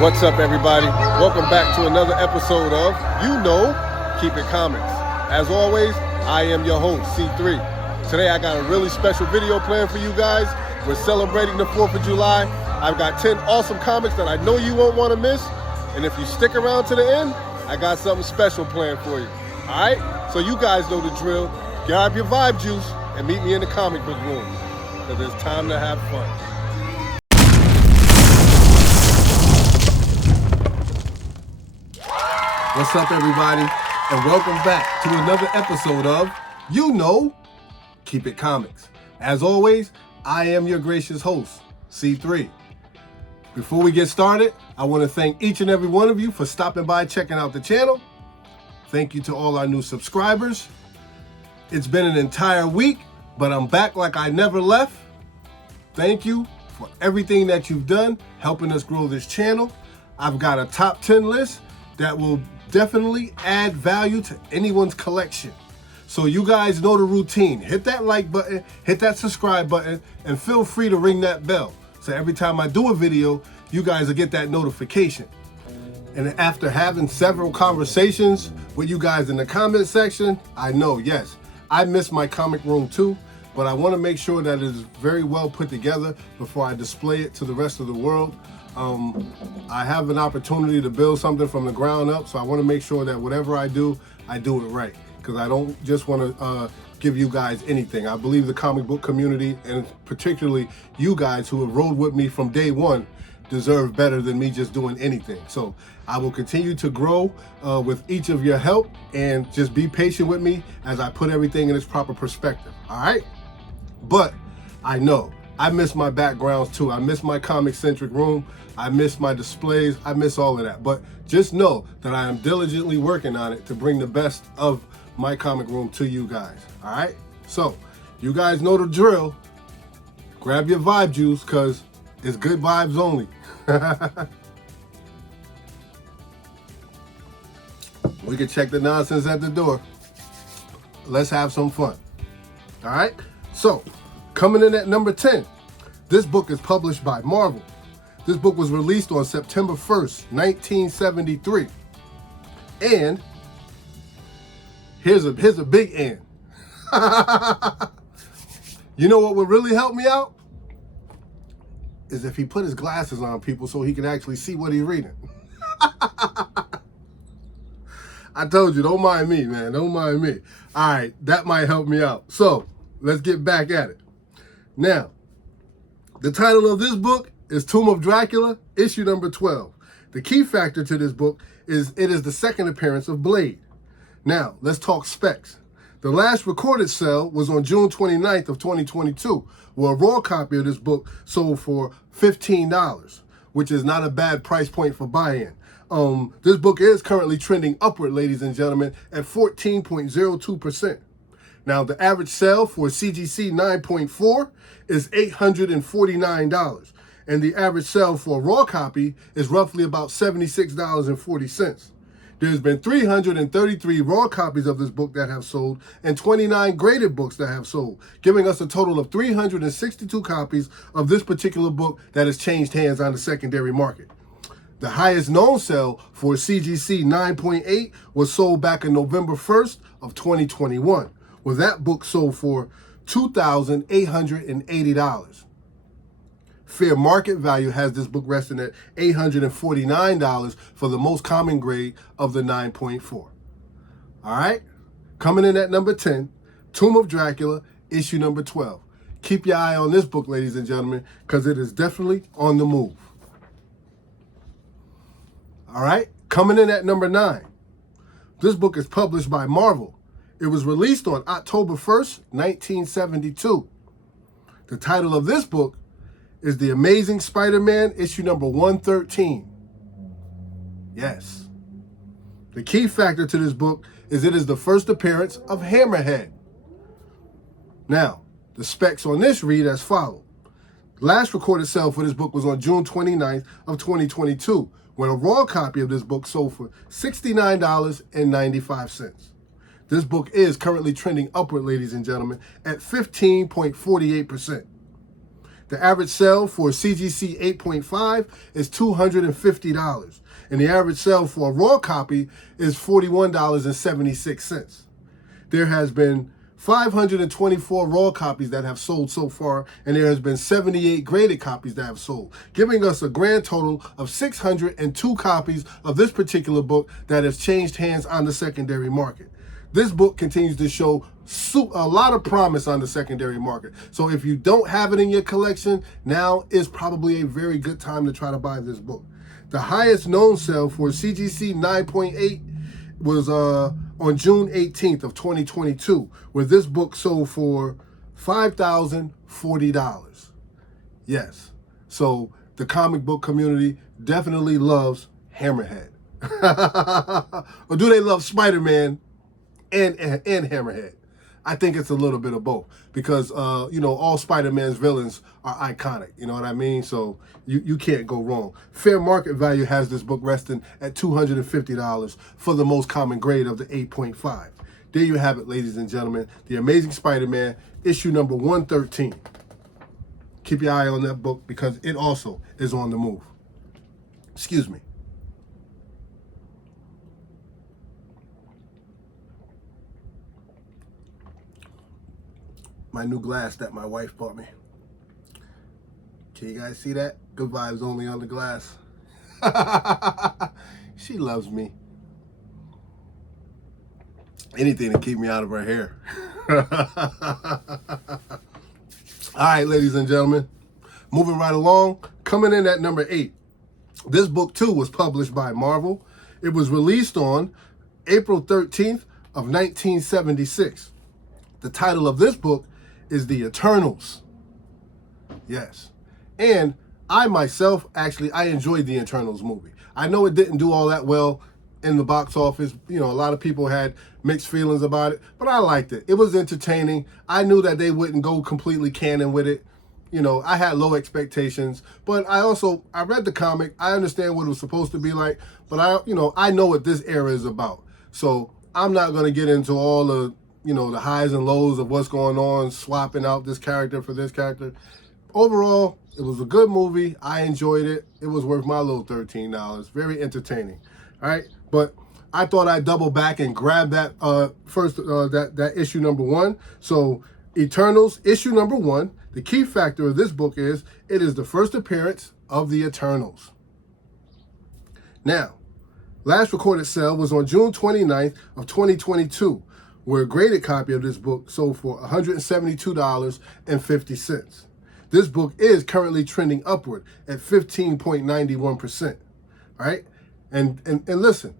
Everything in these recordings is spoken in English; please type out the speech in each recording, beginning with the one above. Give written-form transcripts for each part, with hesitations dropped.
What's up, everybody? Welcome back to another episode of Keep It Comics. As always, I am your host, C3. Today I got a really special video planned for you guys. We're celebrating the 4th of July. I've got 10 awesome comics that I know you won't want to miss. And if you stick around to the end, I got something special planned for you. All right? So you guys know the drill. Grab your vibe juice and meet me in the comic book room, because it's time to have fun. What's up, everybody, and welcome back to another episode of Keep It Comics. As always, I am your gracious host, C3. Before we get started, I want to thank each and every one of you for stopping by, checking out the channel. Thank you to all our new subscribers. It's been an entire week, but I'm back like I never left. Thank you for everything that you've done, helping us grow this channel. I've got a top 10 list that will definitely add value to anyone's collection. So you guys know the routine. Hit that like button, hit that subscribe button, and feel free to ring that bell. So every time I do a video, you guys will get that notification. And after having several conversations with you guys in the comment section, I know, yes, I miss my comic room too, but I want to make sure that it is very well put together before I display it to the rest of the world. I have an opportunity to build something from the ground up, so I want to make sure that whatever I do it right, because I don't just want to give you guys anything. I believe the comic book community, and particularly you guys who have rode with me from day one, deserve better than me just doing anything. So I will continue to grow with each of your help, and just be patient with me as I put everything in its proper perspective, all right? But I know I miss my backgrounds too. I miss my comic-centric room. I miss my displays. I miss all of that. But just know that I am diligently working on it to bring the best of my comic room to you guys. All right? So, you guys know the drill. Grab your vibe juice, because it's good vibes only. We can check the nonsense at the door. Let's have some fun. All right? So, coming in at number 10, this book is published by Marvel. This book was released on September 1st, 1973. And here's a big and. You know what would really help me out? Is if he put his glasses on, people, so he can actually see what he's reading. I told you, don't mind me, man. Don't mind me. All right, that might help me out. So, let's get back at it. Now, the title of this book is Tomb of Dracula, issue number 12. The key factor to this book is it is the second appearance of Blade. Now, let's talk specs. The last recorded sale was on June 29th of 2022, where a raw copy of this book sold for $15, which is not a bad price point for buy-in. This book is currently trending upward, ladies and gentlemen, at 14.02%. Now, the average sale for CGC 9.4 is $849, and the average sale for a raw copy is roughly about $76.40. There's been 333 raw copies of this book that have sold, and 29 graded books that have sold, giving us a total of 362 copies of this particular book that has changed hands on the secondary market. The highest known sale for CGC 9.8 was sold back on November 1st of 2021. Well, that book sold for $2,880. Fair market value has this book resting at $849 for the most common grade of the 9.4. All right? Coming in at number 10, Tomb of Dracula, issue number 12. Keep your eye on this book, ladies and gentlemen, because it is definitely on the move. All right? Coming in at number 9. This book is published by Marvel. It was released on October 1st, 1972. The title of this book is The Amazing Spider-Man, issue number 113. Yes. The key factor to this book is it is the first appearance of Hammerhead. Now, the specs on this read as follows. Last recorded sale for this book was on June 29th of 2022, when a raw copy of this book sold for $69.95. This book is currently trending upward, ladies and gentlemen, at 15.48%. The average sale for CGC 8.5 is $250. And the average sale for a raw copy is $41.76. There has been 524 raw copies that have sold so far, and there has been 78 graded copies that have sold, giving us a grand total of 602 copies of this particular book that has changed hands on the secondary market. This book continues to show a lot of promise on the secondary market. So if you don't have it in your collection, now is probably a very good time to try to buy this book. The highest known sale for CGC 9.8 was on June 18th of 2022, where this book sold for $5,040. Yes. So the comic book community definitely loves Hammerhead. Or do they love Spider-Man and Hammerhead? I think it's a little bit of both, because all Spider-Man's villains are iconic. You know what I mean? So you can't go wrong. Fair market value has this book resting at $250 for the most common grade of the 8.5. There you have it, ladies and gentlemen. The Amazing Spider-Man, issue number 113. Keep your eye on that book because it also is on the move. Excuse me. My new glass that my wife bought me. Can you guys see that? Good vibes only on the glass. She loves me. Anything to keep me out of her hair. All right, ladies and gentlemen. Moving right along. Coming in at number 8. This book, too, was published by Marvel. It was released on April 13th of 1976. The title of this book is The Eternals. Yes. And I myself, I enjoyed the Eternals movie. I know it didn't do all that well in the box office. A lot of people had mixed feelings about it, but I liked it. It was entertaining. I knew that they wouldn't go completely canon with it. I had low expectations, but I read the comic. I understand what it was supposed to be like, but I know what this era is about. So I'm not going to get into all the the highs and lows of what's going on, swapping out this character for this character. Overall, it was a good movie. I enjoyed it. It was worth my little $13. Very entertaining. All right, but I thought I'd double back and grab that first that issue number 1. So Eternals issue number 1. The key factor of this book is it is the first appearance of the Eternals. Now, last recorded sale was on June 29th of 2022. Where a graded copy of this book sold for $172.50. This book is currently trending upward at 15.91%. All right? And listen,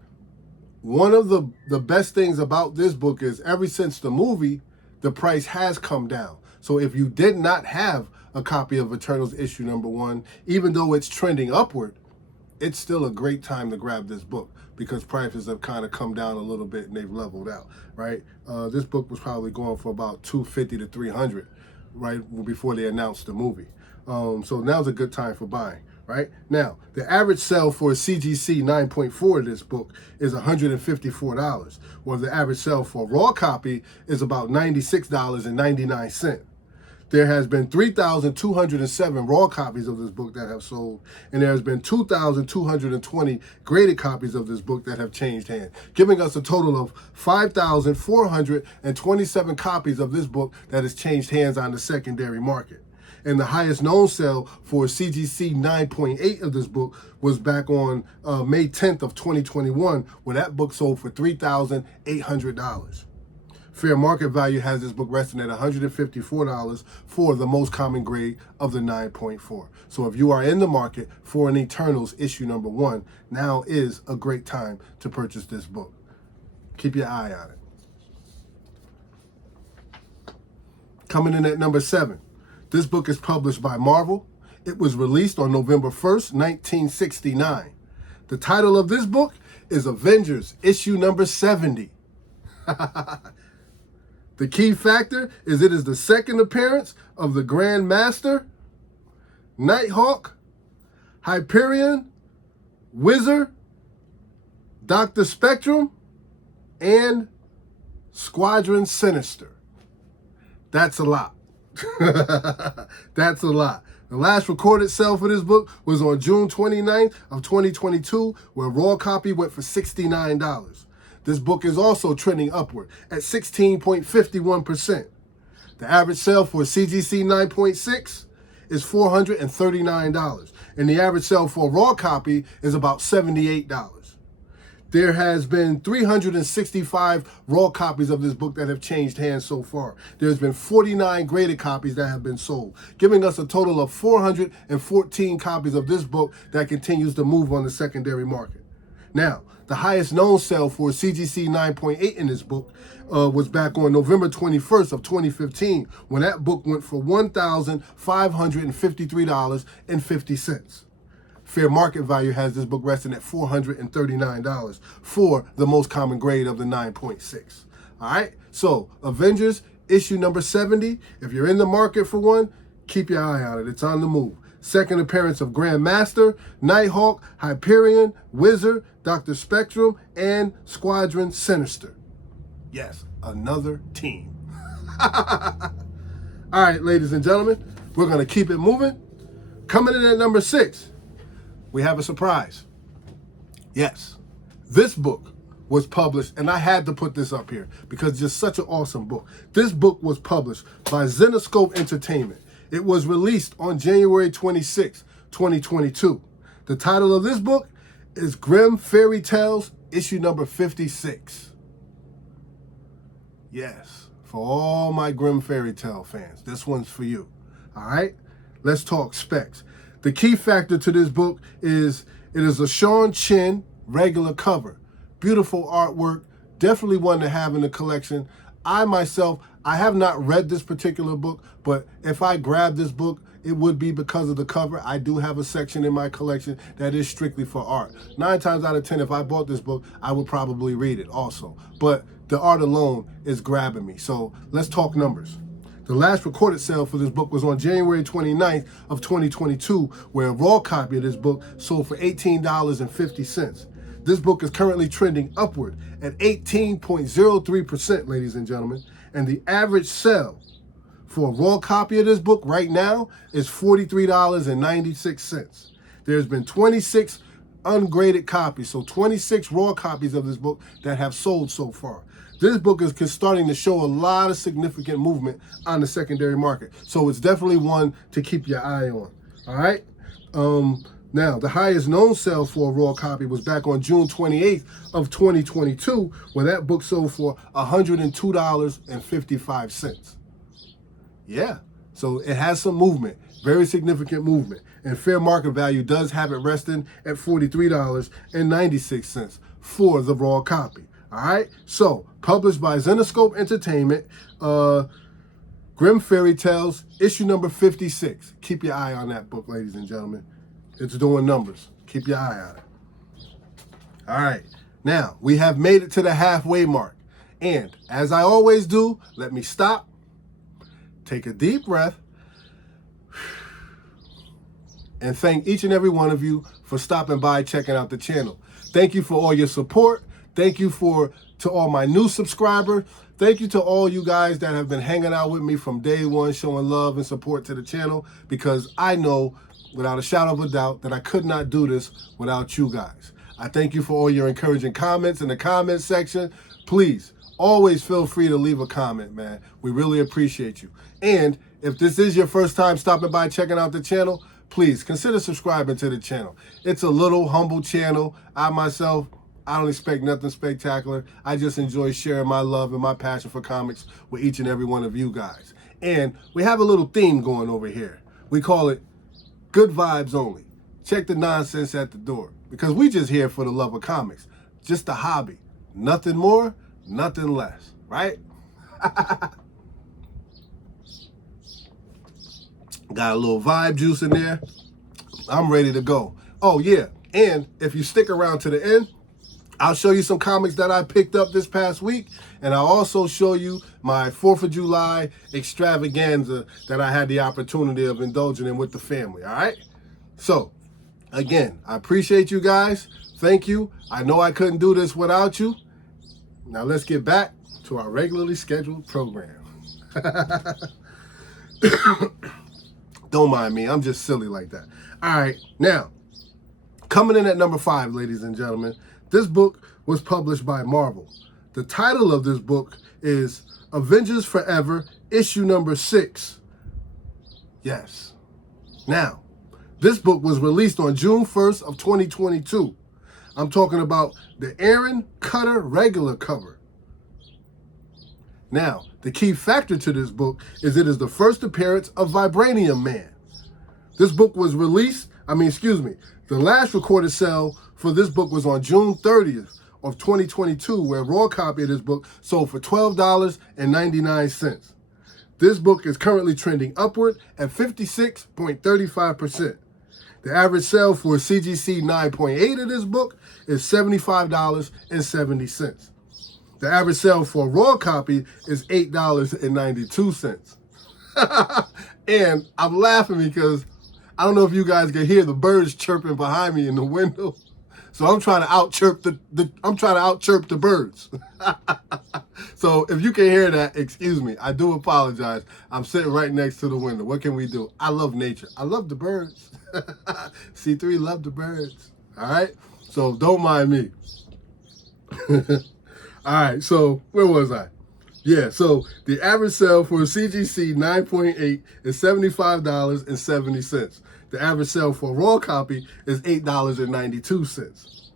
one of the best things about this book is ever since the movie, the price has come down. So if you did not have a copy of Eternals issue number 1, even though it's trending upward, it's still a great time to grab this book because prices have kind of come down a little bit and they've leveled out, right? This book was probably going for about $250 to $300, right, before they announced the movie. So now's a good time for buying, right? Now, the average sale for a CGC 9.4 of this book is $154, while the average sale for a raw copy is about $96.99. There has been 3,207 raw copies of this book that have sold, and there has been 2,220 graded copies of this book that have changed hands, giving us a total of 5,427 copies of this book that has changed hands on the secondary market. And the highest known sale for CGC 9.8 of this book was back on May 10th of 2021, when that book sold for $3,800. Fair market value has this book resting at $154 for the most common grade of the 9.4. So if you are in the market for an Eternals issue number 1, now is a great time to purchase this book. Keep your eye on it. Coming in at number 7. This book is published by Marvel. It was released on November 1st, 1969. The title of this book is Avengers issue number 70. The key factor is it is the second appearance of the Grand Master, Nighthawk, Hyperion, Wizard, Dr. Spectrum, and Squadron Sinister. That's a lot. That's a lot. The last recorded sale for this book was on June 29th of 2022, where raw copy went for $69. This book is also trending upward at 16.51%. The average sale for CGC 9.6 is $439, and the average sale for a raw copy is about $78. There has been 365 raw copies of this book that have changed hands so far. There's been 49 graded copies that have been sold, giving us a total of 414 copies of this book that continues to move on the secondary market. Now, the highest known sale for CGC 9.8 in this book was back on November 21st of 2015, when that book went for $1,553.50. Fair market value has this book resting at $439 for the most common grade of the 9.6. All right, so Avengers issue number 70. If you're in the market for one, keep your eye on it. It's on the move. Second appearance of Grandmaster, Nighthawk, Hyperion, Wizard, Dr. Spectrum, and Squadron Sinister. Yes, another team. All right, ladies and gentlemen, we're going to keep it moving. Coming in at number 6, we have a surprise. Yes, this book was published, and I had to put this up here because it's just such an awesome book. This book was published by Zenescope Entertainment. It was released on January 26, 2022. The title of this book is Grimm Fairy Tales, issue number 56. Yes, for all my Grimm Fairy Tale fans, this one's for you. All right, let's talk specs. The key factor to this book is it is a Sean Chin regular cover. Beautiful artwork, definitely one to have in the collection. I myself, I have not read this particular book, but if I grab this book, it would be because of the cover. I do have a section in my collection that is strictly for art. 9 times out of 10, if I bought this book, I would probably read it also. But the art alone is grabbing me. So let's talk numbers. The last recorded sale for this book was on January 29th of 2022, where a raw copy of this book sold for $18.50. This book is currently trending upward at 18.03%, ladies and gentlemen. And the average sale for a raw copy of this book right now is $43.96. There's been 26 ungraded copies, so 26 raw copies of this book that have sold so far. This book is starting to show a lot of significant movement on the secondary market. So it's definitely one to keep your eye on. All right. Now, the highest known sale for a raw copy was back on June 28th of 2022, where that book sold for $102.55. Yeah. So it has some movement, very significant movement. And fair market value does have it resting at $43.96 for the raw copy. All right, so published by Zenescope Entertainment, Grimm Fairy Tales, issue number 56. Keep your eye on that book, ladies and gentlemen. It's doing numbers. Keep your eye on it. All right, now we have made it to the halfway mark. And as I always do, let me stop, take a deep breath, and thank each and every one of you for stopping by, checking out the channel. Thank you for all your support. Thank you to all my new subscribers. Thank you to all you guys that have been hanging out with me from day one, showing love and support to the channel, because I know without a shadow of a doubt that I could not do this without you guys. I thank you for all your encouraging comments in the comment section. Please, always feel free to leave a comment, man. We really appreciate you. And if this is your first time stopping by, checking out the channel, please consider subscribing to the channel. It's a little humble channel. I don't expect nothing spectacular. I just enjoy sharing my love and my passion for comics with each and every one of you guys. And we have a little theme going over here. We call it Good Vibes Only. Check the nonsense at the door, because we just here for the love of comics. Just a hobby. Nothing more, nothing less, right? Got a little vibe juice in there. I'm ready to go. Oh yeah, and if you stick around to the end, I'll show you some comics that I picked up this past week, and I'll also show you my 4th of July extravaganza that I had the opportunity of indulging in with the family, all right? So, again, I appreciate you guys. Thank you. I know I couldn't do this without you. Now let's get back to our regularly scheduled program. The Don't mind me. I'm just silly like that. All right. Now, coming in at number 5, ladies and gentlemen, this book was published by Marvel. The title of this book is Avengers Forever, issue number 6. Yes. Now, this book was released on June 1st of 2022. I'm talking about the Aaron Cutter regular cover. Now, the key factor to this book is it is the first appearance of Vibranium Man. This book was the last recorded sale for this book was on June 30th of 2022, where a raw copy of this book sold for $12.99. This book is currently trending upward at 56.35%. The average sale for CGC 9.8 of this book is $75.70. The average sale for a raw copy is $8.92. And I'm laughing because I don't know if you guys can hear the birds chirping behind me in the window. So I'm trying to out-chirp the birds. So if you can hear that, excuse me. I do apologize. I'm sitting right next to the window. What can we do? I love nature. I love the birds. C3 love the birds. All right? So don't mind me. All right, so where was I? Yeah, so the average sale for CGC 9.8 is $75.70. The average sale for a raw copy is $8.92.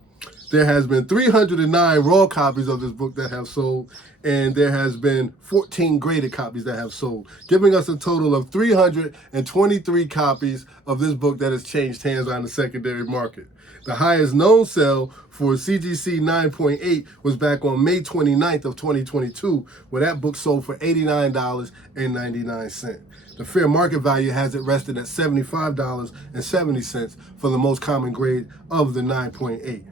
There has been 309 raw copies of this book that have sold, and there has been 14 graded copies that have sold, giving us a total of 323 copies of this book that has changed hands on the secondary market. The highest known sale for CGC 9.8 was back on May 29th of 2022, where that book sold for $89.99. The fair market value has it rested at $75.70 for the most common grade of the 9.8.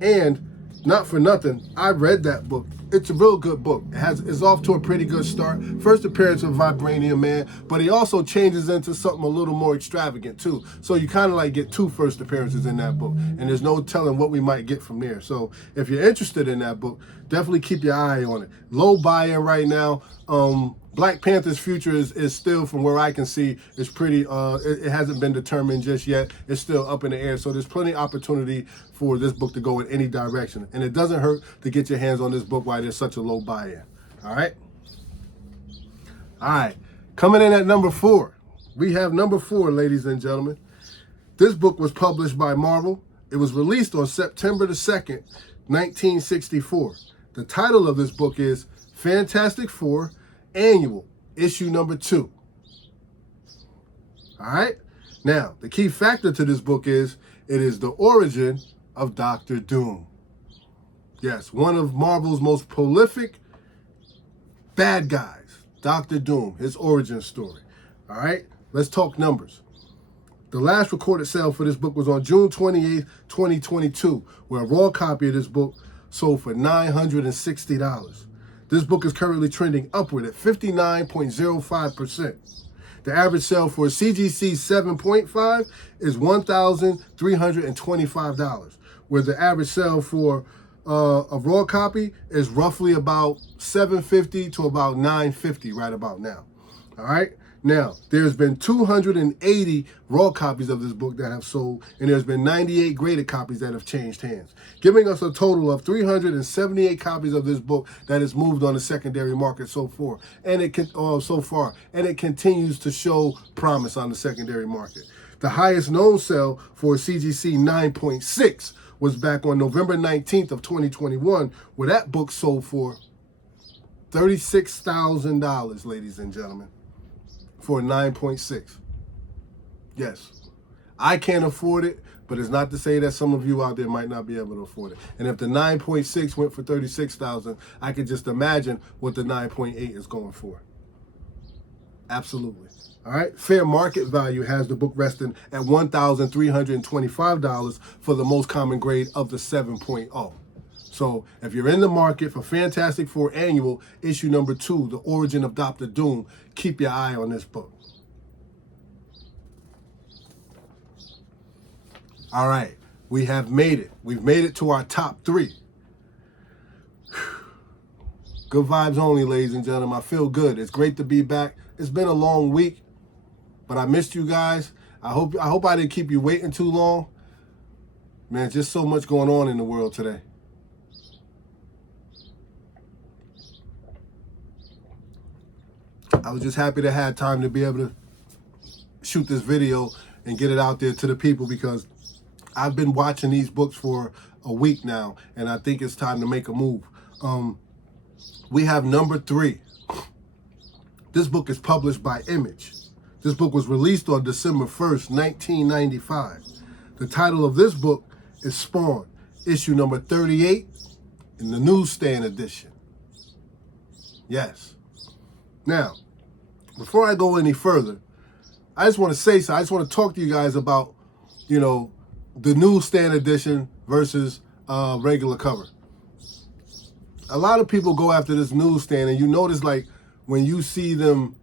And not for nothing, I read that book. It's a real good book. It's off to a pretty good start. First appearance of Vibranium Man, but he also changes into something a little more extravagant too. So you kind of like get 2 first appearances in that book, and there's no telling what we might get from there. So if you're interested in that book, definitely keep your eye on it. Low buy-in right now. Black Panther's future is still, from where I can see, is pretty, it hasn't been determined just yet. It's still up in the air. So there's plenty of opportunity for this book to go in any direction. And it doesn't hurt to get your hands on this book while there's such a low buy-in. All right? All right. Coming in at number 4. We have number 4, ladies and gentlemen. This book was published by Marvel. It was released on September the 2nd, 1964. The title of this book is Fantastic Four Annual, issue number 2. All right? Now, the key factor to this book is it is the origin of Dr. Doom. Yes, one of Marvel's most prolific bad guys, Dr. Doom, his origin story. All right? Let's talk numbers. The last recorded sale for this book was on June 28th, 2022, where a raw copy of this book sold for $960. This book is currently trending upward at 59.05%. The average sale for CGC 7.5 is $1,325, where the average sale for a raw copy is roughly about $750 to about $950 right about now. All right? Now, there's been 280 raw copies of this book that have sold, and there's been 98 graded copies that have changed hands, giving us a total of 378 copies of this book that has moved on the secondary market so far, and it continues to show promise on the secondary market. The highest known sale for CGC 9.6 was back on November 19th of 2021, where that book sold for $36,000, ladies and gentlemen. For 9.6. Yes, I can't afford it, but it's not to say that some of you out there might not be able to afford it. And if the 9.6 went for 36,000, I could just imagine what the 9.8 is going for. Absolutely. All right. Fair market value has the book resting at $1,325 for the most common grade of the 7.0. So if you're in the market for Fantastic Four Annual, issue number 2, The Origin of Dr. Doom, keep your eye on this book. All right, we have made it. We've made it to our top 3. Good vibes only, ladies and gentlemen. I feel good. It's great to be back. It's been a long week. But I missed you guys. I hope I didn't keep you waiting too long. Man, just so much going on in the world today. I was just happy to have time to be able to shoot this video and get it out there to the people, because I've been watching these books for a week now, and I think it's time to make a move. We have number 3. This book is published by Image. This book was released on December 1st, 1995. The title of this book is Spawn, issue number 38 in the newsstand edition. Yes. Now, before I go any further, I just want to say so. I just want to talk to you guys about, the newsstand edition versus regular cover. A lot of people go after this newsstand, and you notice, like, when you see them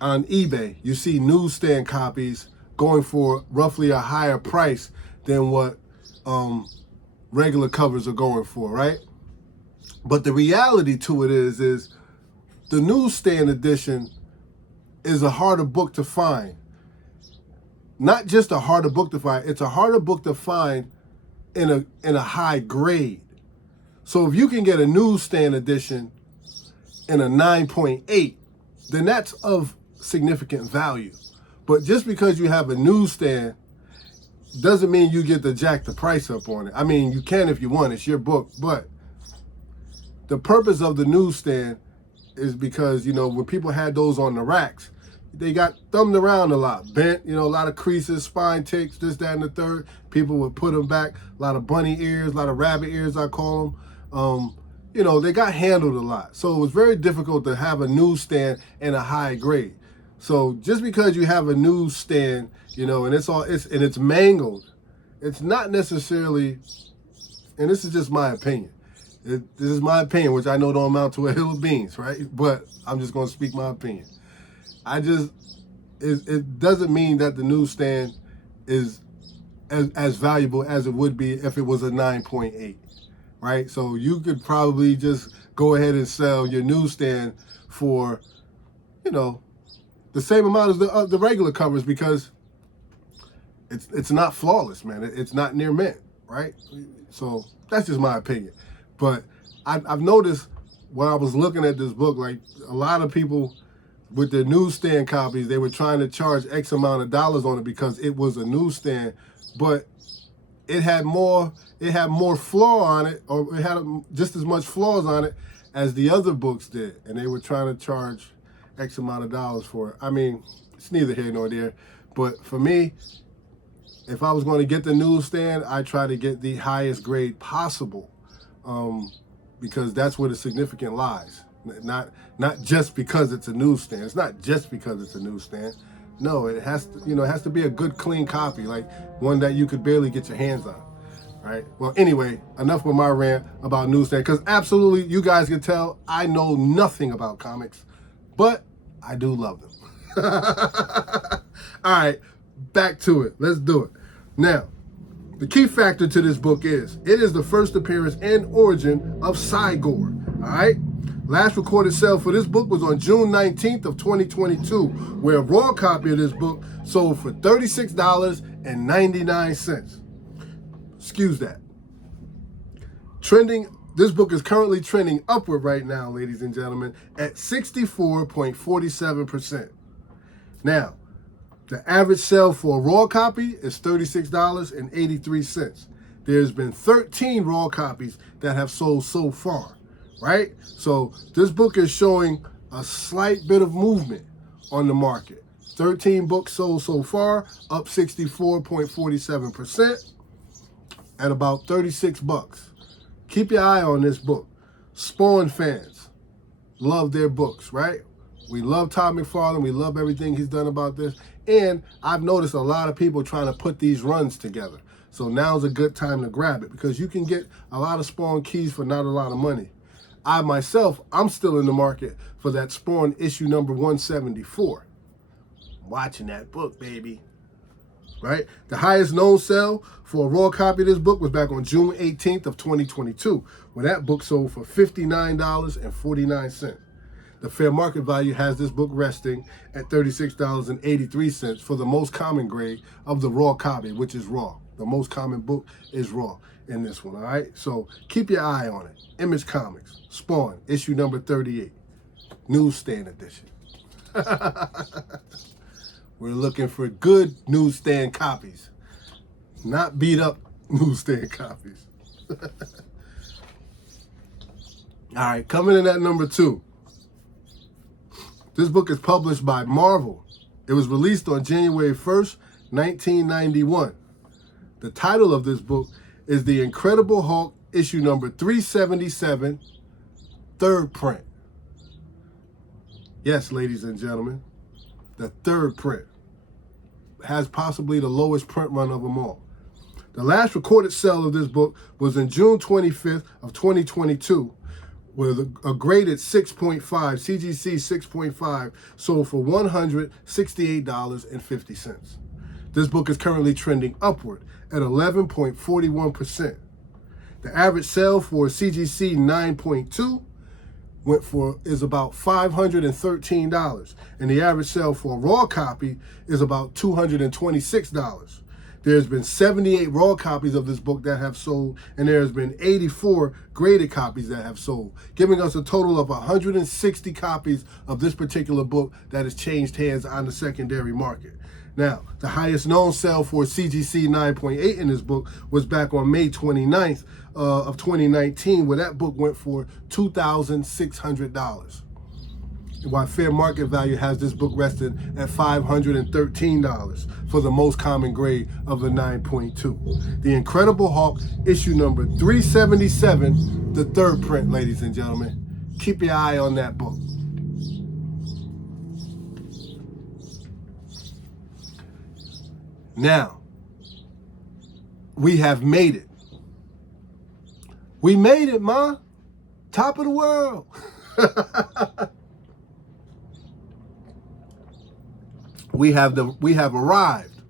on eBay, you see newsstand copies going for roughly a higher price than what regular covers are going for, right? But the reality to it is the newsstand edition is a harder book to find. Not just a harder book to find, it's a harder book to find in a high grade. So if you can get a newsstand edition in a 9.8, then that's of significant value. But just because you have a newsstand doesn't mean you get to jack the price up on it. I mean, you can if you want, it's your book, but the purpose of the newsstand is because, when people had those on the racks, they got thumbed around a lot, bent, a lot of creases, spine ticks, this, that, and the third. People would put them back, a lot of bunny ears, a lot of rabbit ears, I call them. They got handled a lot. So it was very difficult to have a newsstand in a high grade. So just because you have a newsstand, and it's mangled, it's not necessarily, and this is just my opinion. This is my opinion, which I know don't amount to a hill of beans, right? But I'm just going to speak my opinion. It doesn't mean that the newsstand is as valuable as it would be if it was a 9.8, right? So you could probably just go ahead and sell your newsstand for, the same amount as the regular covers, because it's not flawless, man. It's not near mint, right? So that's just my opinion. But I've noticed when I was looking at this book, like a lot of people with their newsstand copies, they were trying to charge X amount of dollars on it because it was a newsstand, but it had more flaw on it, or it had just as much flaws on it as the other books did, and they were trying to charge X amount of dollars for it. I mean, it's neither here nor there, but for me, if I was going to get the newsstand, I try to get the highest grade possible, because that's where the significance lies. Not just because it's a newsstand. It's not just because it's a newsstand. No, it has to be a good, clean copy, like one that you could barely get your hands on. Right? Well, anyway, enough with my rant about newsstand, because absolutely, you guys can tell I know nothing about comics, but I do love them. All right, back to it. Let's do it. Now, the key factor to this book is it is the first appearance and origin of Cygor. All right? Last recorded sale for this book was on June 19th of 2022, where a raw copy of this book sold for $36.99. Excuse that. This book is currently trending upward right now, ladies and gentlemen, at 64.47%. Now, the average sale for a raw copy is $36.83. There's been 13 raw copies that have sold so far, right? So this book is showing a slight bit of movement on the market. 13 books sold so far, up 64.47% at about $36. Keep your eye on this book. Spawn fans love their books, right? We love Todd McFarlane. We love everything he's done about this. And I've noticed a lot of people trying to put these runs together. So now's a good time to grab it, because you can get a lot of Spawn keys for not a lot of money. I myself, I'm still in the market for that Spawn issue number 174. Watching that book, baby. Right? The highest known sale for a raw copy of this book was back on June 18th of 2022, when that book sold for $59.49. The fair market value has this book resting at $36.83 for the most common grade of the raw copy, which is raw. The most common book is raw in this one, all right? So keep your eye on it. Image Comics, Spawn, issue number 38, newsstand edition. We're looking for good newsstand copies, not beat up newsstand copies. All right, coming in at number 2. This book is published by Marvel. It was released on January 1st, 1991. The title of this book is The Incredible Hulk, issue number 377, third print. Yes, ladies and gentlemen, the third print has possibly the lowest print run of them all. The last recorded sale of this book was in June 25th of 2022, with a graded 6.5, CGC 6.5, sold for $168.50. This book is currently trending upward at 11.41%. The average sale for CGC 9.2 is about $513, and the average sale for a raw copy is about $226. There's been 78 raw copies of this book that have sold, and there's been 84 graded copies that have sold, giving us a total of 160 copies of this particular book that has changed hands on the secondary market. Now, the highest known sale for CGC 9.8 in this book was back on May 29th of 2019, where that book went for $2,600. While fair market value has this book resting at $513 for the most common grade of a 9.2. The Incredible Hulk, issue number 377, the third print, ladies and gentlemen. Keep your eye on that book. Now, we have made it. We made it, ma. Top of the world. We have arrived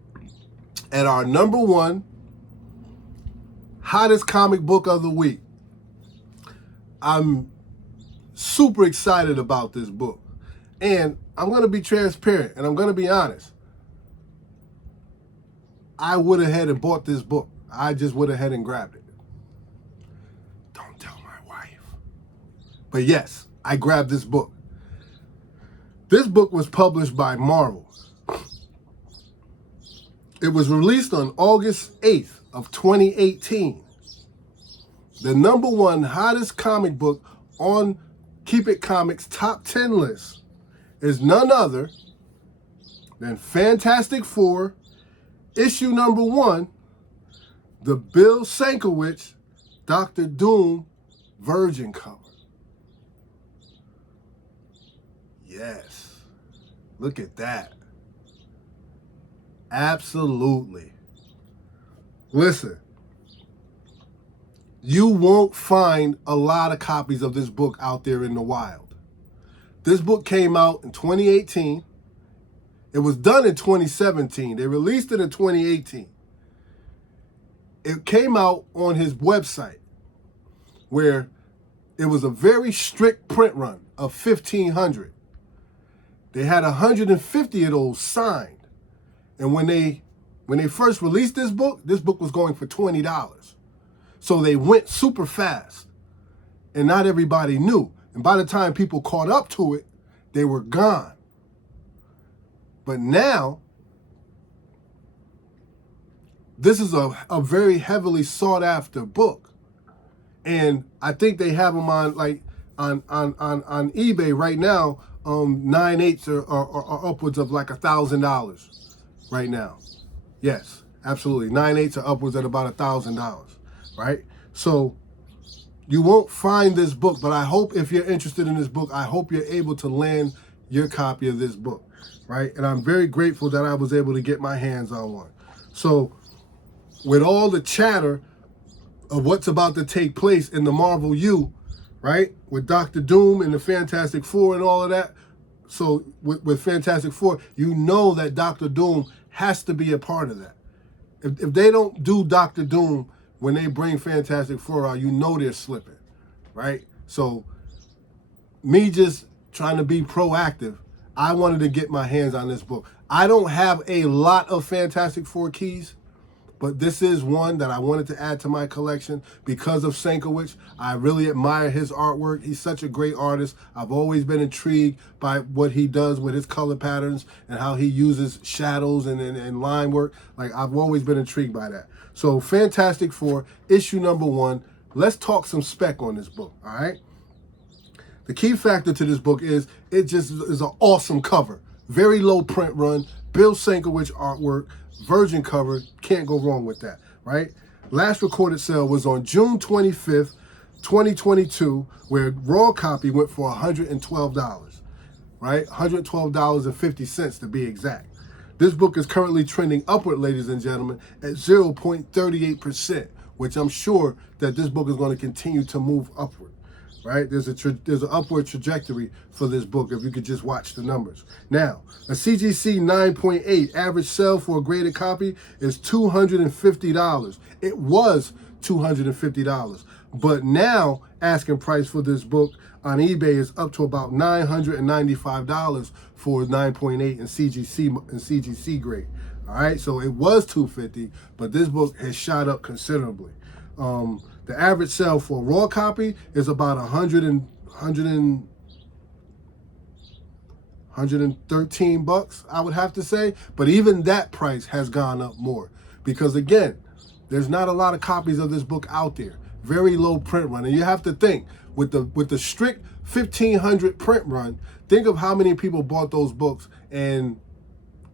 at our number 1 hottest comic book of the week. I'm super excited about this book. And I'm going to be transparent and I'm going to be honest. I would have had and bought this book. I just would have had and grabbed it. Don't tell my wife. But yes, I grabbed this book. This book was published by Marvel. It was released on August 8th of 2018. The number 1 hottest comic book on Keep It Comics top 10 list is none other than Fantastic Four, issue number 1, the Bill Sinkiewicz Dr. Doom Virgin cover. Yes, look at that. Absolutely. Listen, you won't find a lot of copies of this book out there in the wild. This book came out in 2018. It was done in 2017. They released it in 2018. It came out on his website where it was a very strict print run of 1,500. They had 150 of those signed. And when they first released this book was going for $20. So they went super fast. And not everybody knew. And by the time people caught up to it, they were gone. But now, this is a very heavily sought after book. And I think they have them on on eBay right now. 9/8 are upwards of like $1,000 right now. Yes, absolutely. 9/8 are upwards at about $1,000, right? So you won't find this book, but I hope if you're interested in this book, I hope you're able to land your copy of this book, right? And I'm very grateful that I was able to get my hands on one. So with all the chatter of what's about to take place in the Marvel U, right? With Dr. Doom and the Fantastic Four and all of that. So with Fantastic Four, you know that Dr. Doom has to be a part of that. If they don't do Dr. Doom when they bring Fantastic Four out, you know they're slipping, right? So me just trying to be proactive, I wanted to get my hands on this book. I don't have a lot of Fantastic Four keys, but this is one that I wanted to add to my collection because of Sinkiewicz. I really admire his artwork. He's such a great artist. I've always been intrigued by what he does with his color patterns and how he uses shadows and line work. Like, I've always been intrigued by that. So Fantastic Four, issue number 1. Let's talk some spec on this book, all right? The key factor to this book is it just is an awesome cover. Very low print run, Bill Sinkiewicz artwork, virgin cover, can't go wrong with that, right? Last recorded sale was on June 25th, 2022, where raw copy went for $112, right? $112.50 to be exact. This book is currently trending upward, ladies and gentlemen, at 0.38%, which I'm sure that this book is going to continue to move upward. Right? There's an upward trajectory for this book if you could just watch the numbers. Now, a CGC 9.8 average sale for a graded copy is $250. It was $250, but now asking price for this book on eBay is up to about $995 for 9.8 in CGC grade. All right, so it was $250, but this book has shot up considerably. The average sale for a raw copy is about $113, I would have to say. But even that price has gone up more because, again, there's not a lot of copies of this book out there. Very low print run, and you have to think with the strict 1,500 print run. Think of how many people bought those books and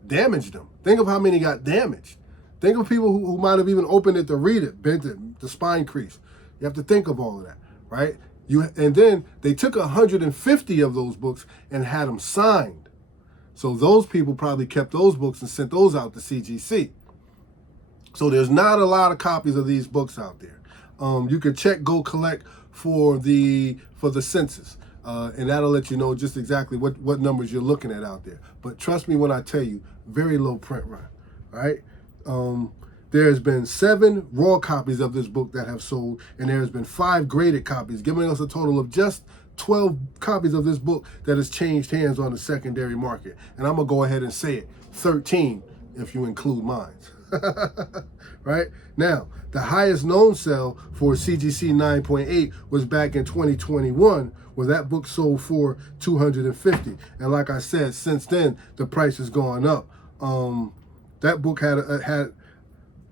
damaged them. Think of how many got damaged. Think of people who might have even opened it to read it, bent it, the spine crease. You have to think of all of that, right? And then they took 150 of those books and had them signed. So those people probably kept those books and sent those out to CGC. So there's not a lot of copies of these books out there. You can check Go Collect for the census, and that'll let you know just exactly what numbers you're looking at out there. But trust me when I tell you, very low print run, right? There's been 7 raw copies of this book that have sold, and there's been 5 graded copies, giving us a total of just 12 copies of this book that has changed hands on the secondary market. And I'm going to go ahead and say it, 13 if you include mine. Right? Now, the highest known sale for CGC 9.8 was back in 2021, where that book sold for $250. And like I said, since then, the price has gone up. That book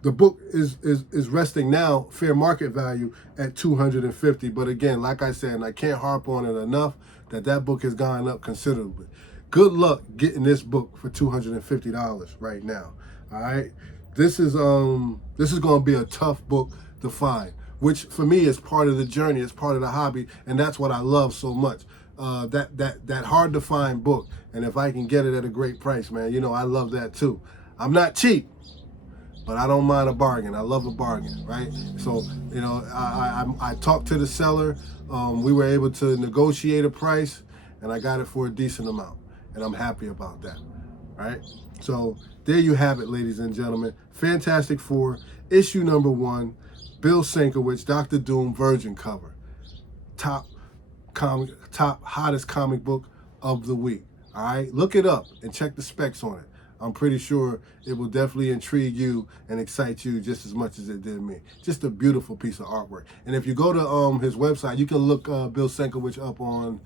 the book is resting now fair market value at $250. But again, like I said, and I can't harp on it enough, that book has gone up considerably. Good luck getting this book for $250 right now. All right, this is going to be a tough book to find, which for me is part of the journey, it's part of the hobby, and that's what I love so much. That hard to find book, and if I can get it at a great price, man, you know I love that too. I'm not cheap, but I don't mind a bargain. I love a bargain, right? So, you know, I talked to the seller. We were able to negotiate a price, and I got it for a decent amount, and I'm happy about that, right? So there you have it, ladies and gentlemen. Fantastic Four, issue number 1, Bill Sinkiewicz, Dr. Doom, virgin cover. Top hottest comic book of the week, all right? Look it up and check the specs on it. I'm pretty sure it will definitely intrigue you and excite you just as much as it did me. Just a beautiful piece of artwork. And if you go to his website, you can look Bill Sinkiewicz up on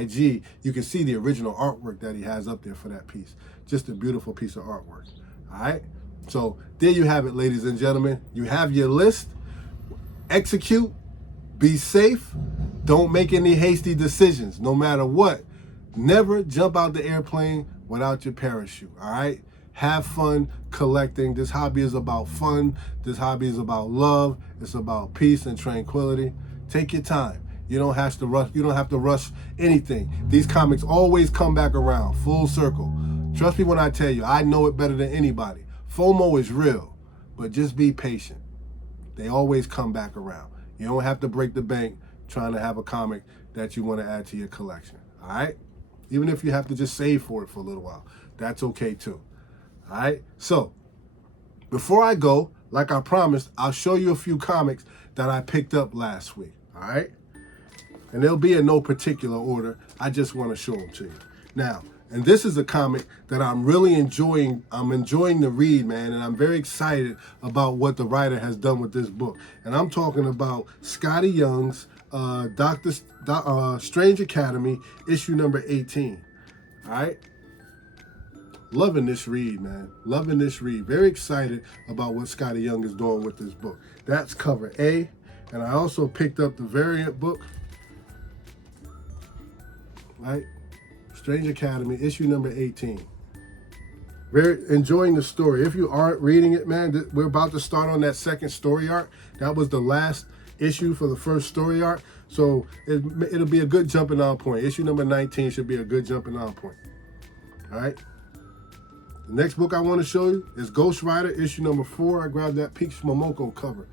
IG. You can see the original artwork that he has up there for that piece. Just a beautiful piece of artwork. All right? So there you have it, ladies and gentlemen. You have your list. Execute. Be safe. Don't make any hasty decisions, no matter what. Never jump out the airplane without your parachute, all right? Have fun collecting. This hobby is about fun. This hobby is about love. It's about peace and tranquility. Take your time. You don't have to rush. You don't have to rush anything. These comics always come back around, full circle. Trust me when I tell you, I know it better than anybody. FOMO is real, but just be patient. They always come back around. You don't have to break the bank trying to have a comic that you want to add to your collection, all right? Even if you have to just save for it for a little while, that's okay too. All right? So, before I go, like I promised, I'll show you a few comics that I picked up last week. All right? And they'll be in no particular order. I just want to show them to you. Now, and this is a comic that I'm really enjoying. I'm enjoying the read, man, and I'm very excited about what the writer has done with this book. And I'm talking about Scotty Young's Strange Academy, issue number 18. All right? Loving this read, man. Loving this read. Very excited about what Scotty Young is doing with this book. That's cover A. And I also picked up the variant book. Right? Strange Academy, issue number 18. Very enjoying the story. If you aren't reading it, man, we're about to start on that second story arc. That was the last issue for the first story arc. So it'll be a good jumping on point. Issue number 19 should be a good jumping on point. All right. The next book I want to show you is Ghost Rider, issue number 4. I grabbed that Peach Momoko cover.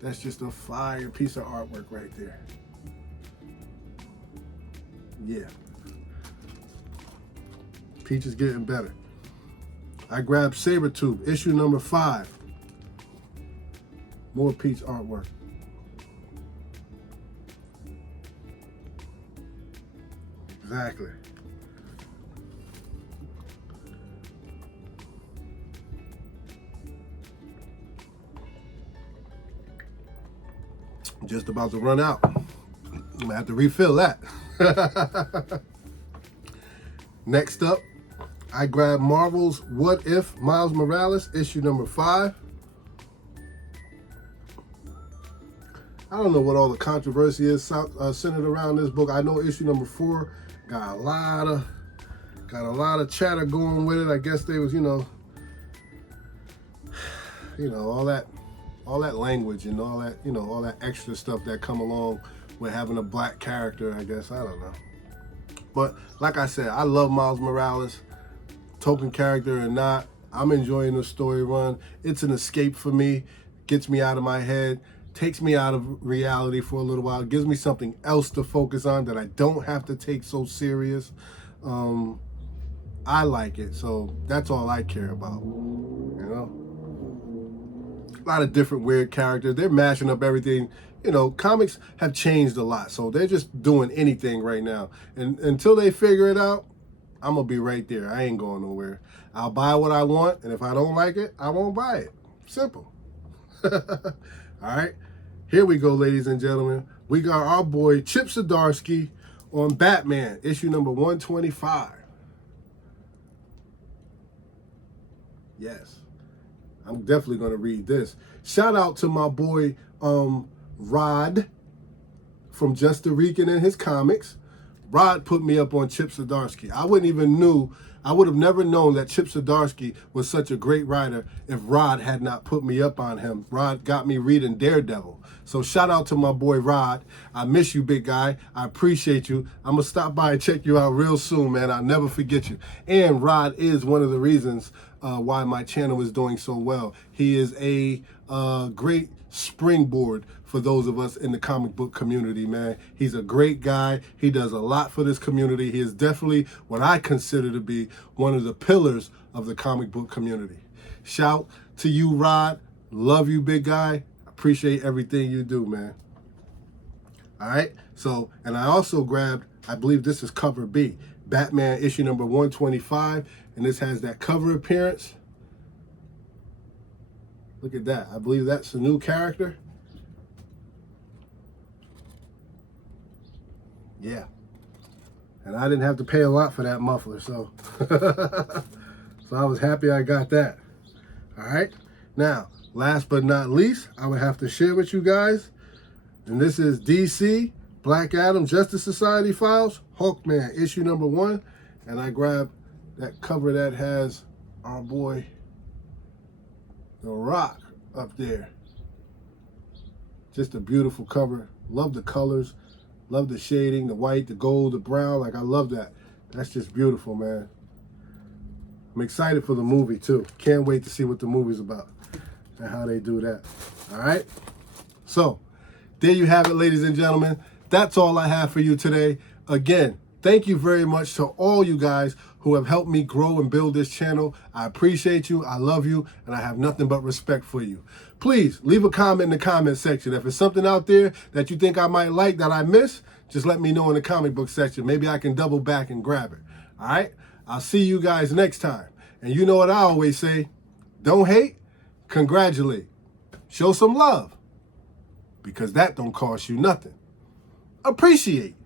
That's just a fire piece of artwork right there. Yeah. Peach is getting better. I grabbed Sabretooth, issue number 5. More Peach artwork. Exactly. Just about to run out. I'm gonna have to refill that. Next up, I grabbed Marvel's What If Miles Morales, issue number 5. I don't know what all the controversy is centered around this book. I know issue number 4 got a lot of chatter going with it. I guess they was, all that language and all that extra stuff that come along with having a black character, I guess. I don't know. But like I said, I love Miles Morales, token character or not. I'm enjoying the story run. It's an escape for me, gets me out of my head, takes me out of reality for a little while, gives me something else to focus on that I don't have to take so serious. I like it, so that's all I care about, A lot of different weird characters. They're mashing up everything. Comics have changed a lot, so they're just doing anything right now. And until they figure it out, I'm going to be right there. I ain't going nowhere. I'll buy what I want, and if I don't like it, I won't buy it. Simple. All right? Here we go, ladies and gentlemen. We got our boy Chip Zdarsky on Batman, issue number 125. Yes. I'm definitely going to read this. Shout out to my boy Rod from Just a Rican and his comics. Rod put me up on Chip Zdarsky. I would have never known that Chip Zdarsky was such a great writer if Rod had not put me up on him. Rod got me reading Daredevil. So shout out to my boy Rod. I miss you, big guy. I appreciate you. I'm going to stop by and check you out real soon, man. I'll never forget you. And Rod is one of the reasons why my channel is doing so well. He is a great springboard for those of us in the comic book community, man. He's a great guy. He does a lot for this community. He is definitely what I consider to be one of the pillars of the comic book community. Shout to you, Rod. Love you, big guy. Appreciate everything you do, man. All right. So, and I also grabbed, I believe this is cover B, Batman issue number 125. And this has that cover appearance. Look at that. I believe that's a new character. Yeah. And I didn't have to pay a lot for that muffler, so so I was happy I got that. All right. Now, last but not least, I would have to share with you guys, and this is DC Black Adam Justice Society Files, Hawkman issue number 1, and I grabbed that cover that has our boy The Rock up there. Just a beautiful cover. Love the colors. Love the shading, the white, the gold, the brown. Like, I love that. That's just beautiful, man. I'm excited for the movie, too. Can't wait to see what the movie's about and how they do that. All right? So, there you have it, ladies and gentlemen. That's all I have for you today. Again, thank you very much to all you guys who have helped me grow and build this channel. I appreciate you, I love you, and I have nothing but respect for you. Please leave a comment in the comment section. If it's something out there that you think I might like that I missed, just let me know in the comic book section. Maybe I can double back and grab it. All right? I'll see you guys next time. And you know what I always say, don't hate, congratulate. Show some love, because that don't cost you nothing. Appreciate.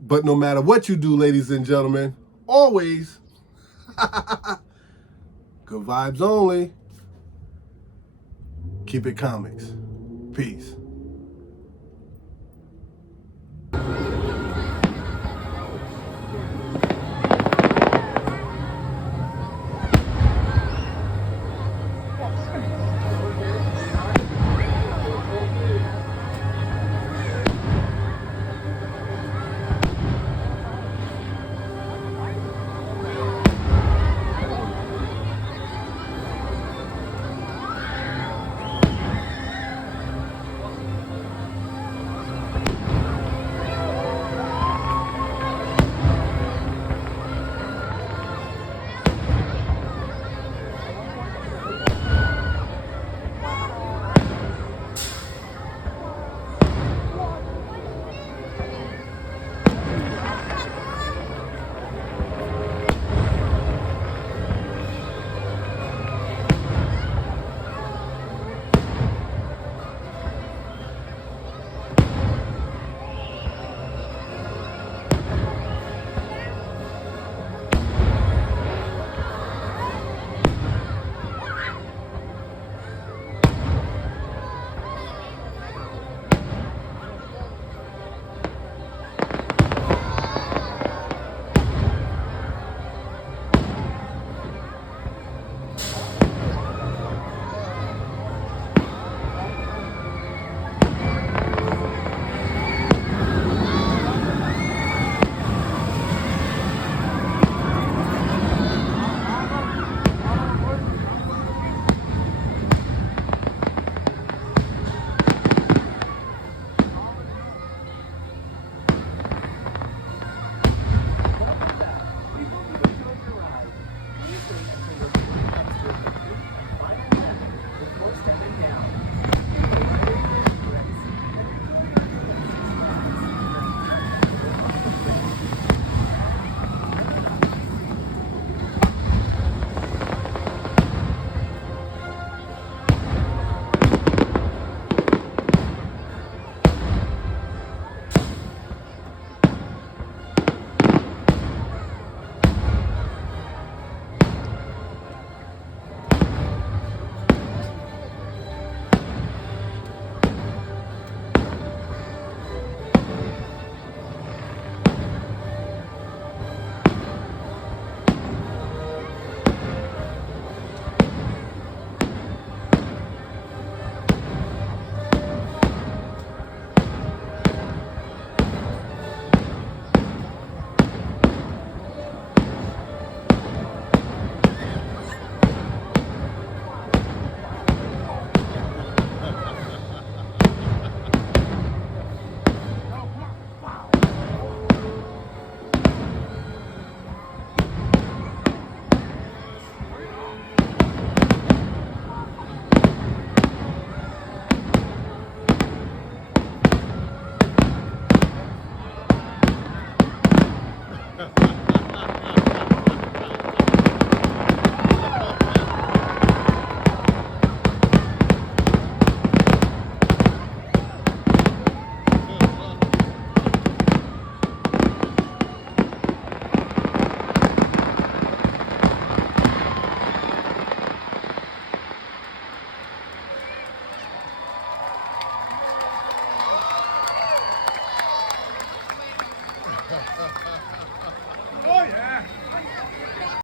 But no matter what you do, ladies and gentlemen, always, good vibes only. Keep it comics. Peace.